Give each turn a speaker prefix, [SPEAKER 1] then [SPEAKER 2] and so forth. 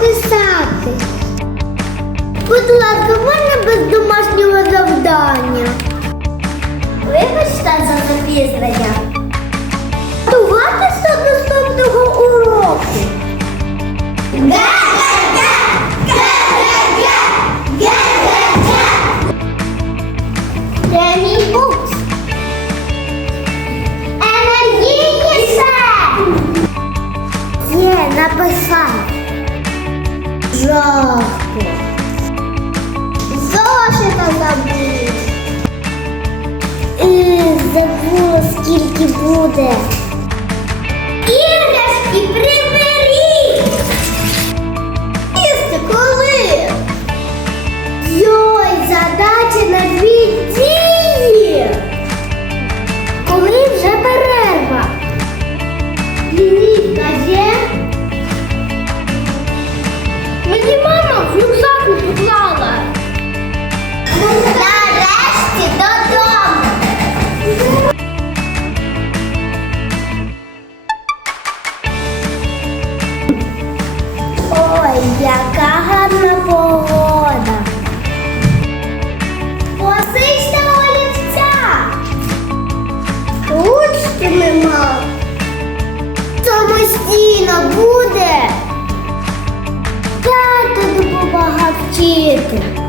[SPEAKER 1] написати. Будь ласка, можна без домашнього завдання. Вибачте за запізнення. Готуватися до наступного уроку. Де мій букс? Енергійніше! Є, написав. Жахко. Зошита забув. І забула, скільки буде. Іграшки яка гарна погода. Посичте олівця. Ручки нема. Самостійно буде. Тато допомагав вчити.